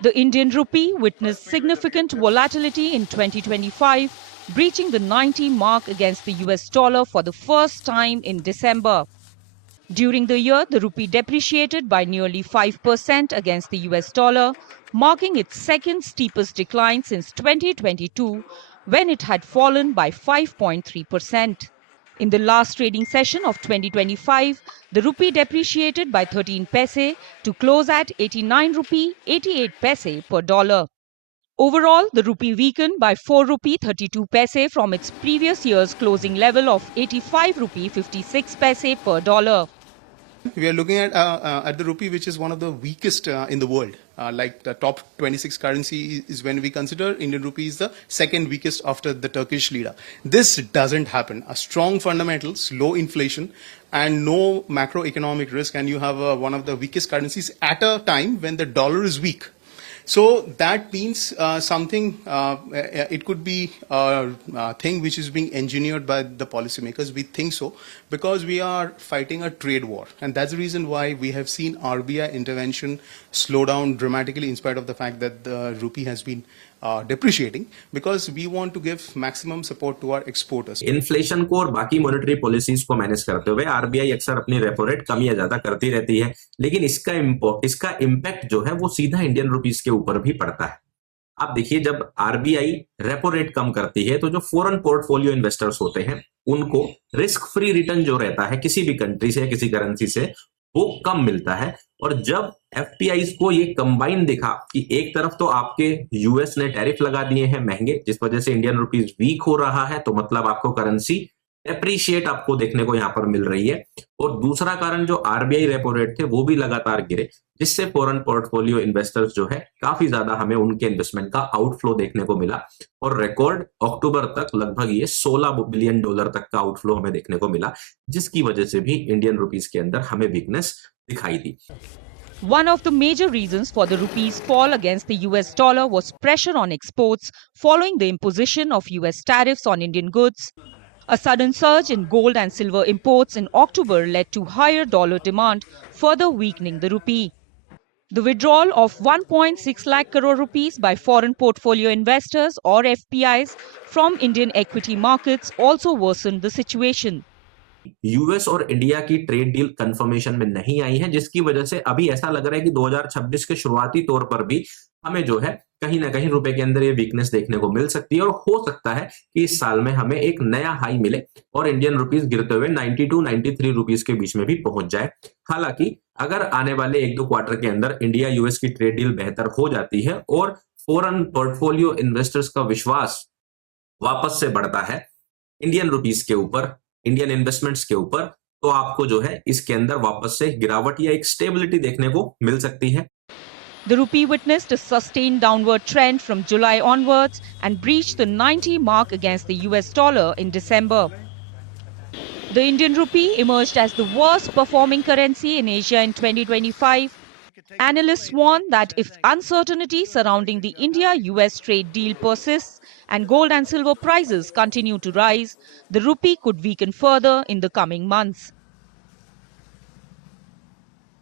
The Indian rupee witnessed significant volatility in 2025, breaching the 90 mark against the US dollar for the first time in December. During the year, the rupee depreciated by nearly 5% against the US dollar, marking its second steepest decline since 2022, when it had fallen by 5.3%. In the last trading session of 2025, the rupee depreciated by 13 paise to close at 89 rupee 88 paise per dollar. Overall, the rupee weakened by 4 rupee 32 paise from its previous year's closing level of 85 rupee 56 paise per dollar. We are looking at the rupee, which is one of the weakest in the world. Like the top 26 currency is when we consider Indian rupee is the second weakest after the Turkish lira. This doesn't happen. A strong fundamentals, low inflation, and no macroeconomic risk, and you have one of the weakest currencies at a time when the dollar is weak. So that means something, it could be a thing which is being engineered by the policymakers. We think so because we are fighting a trade war. And that's the reason why we have seen RBI intervention slow down dramatically in spite of the fact that the rupee has been depreciating, because we want to give maximum support to our exporters. Inflation को और बाकी monetary policies को manage करते हुए RBI अक्सर अपनी repo rate कम या ज्यादा करती रहती है, लेकिन इसका इम्पैक्ट जो है वो सीधा इंडियन रुपीस के ऊपर भी पड़ता है। आप देखिए, जब आरबीआई रेपो रेट कम करती है तो जो फॉरेन पोर्टफोलियो इन्वेस्टर्स होते हैं उनको रिस्क फ्री रिटर्न जो रहता है किसी भी कंट्री से किसी करेंसी से वो कम मिलता है। और जब एफपीआईज को ये कंबाइन दिखा कि एक तरफ तो आपके यूएस ने टैरिफ लगा दिए हैं महंगे, जिस वजह से इंडियन रुपीस वीक हो रहा है, तो मतलब आपको करेंसी एप्रिशिएट आपको देखने को यहां पर मिल रही है। और दूसरा कारण जो आरबीआई रेपो रेट थे वो भी लगातार गिरे, जिससे फॉरेन पोर्टफोलियो इन्वेस्टर्स जो है काफी ज्यादा हमें उनके इन्वेस्टमेंट का आउटफ्लो देखने को मिला। और रिकॉर्ड अक्टूबर तक लगभग ये $16 बिलियन तक का आउटफ्लो हमें देखने को मिला, जिसकी वजह से भी इंडियन रुपीस के अंदर हमें वीकनेस दिखाई दी। One of the major reasons for the rupee's fall against the US dollar was pressure on exports following the imposition of US tariffs on Indian goods. A sudden surge in gold and silver imports in October led to higher dollar demand, further weakening the rupee. The withdrawal of 1.6 lakh crore rupees by foreign portfolio investors or FPIs from Indian equity markets also worsened the situation. US और India की trade deal confirmation में नहीं आई है, जिसकी वजह से अभी ऐसा लग रहा है कि 2026 के शुरुआती तौर पर भी हमें जो है कहीं ना कहीं रुपए के अंदर ये वीकनेस देखने को मिल सकती है। और हो सकता है कि इस साल में हमें एक नया हाई मिले और इंडियन रुपीस गिरते हुए 92-93 रुपीस के बीच में भी पहुंच जाए। हालांकि अगर आने वाले 1-2 क्वार्टर के अंदर इंडिया यूएस की ट्रेड डील बेहतर हो जाती है और फॉरेन पोर्टफोलियो इन्वेस्टर्स का विश्वास वापस से बढ़ता है इंडियन रुपीस के ऊपर, इंडियन इन्वेस्टमेंट्स के ऊपर, तो आपको जो है इसके अंदर वापस से गिरावट या एक स्टेबिलिटी देखने को मिल सकती है। The rupee witnessed a sustained downward trend from July onwards and breached the 90 mark against the US dollar in December. The Indian rupee emerged as the worst performing currency in Asia in 2025. Analysts warn that if uncertainty surrounding the India-US trade deal persists and gold and silver prices continue to rise, the rupee could weaken further in the coming months.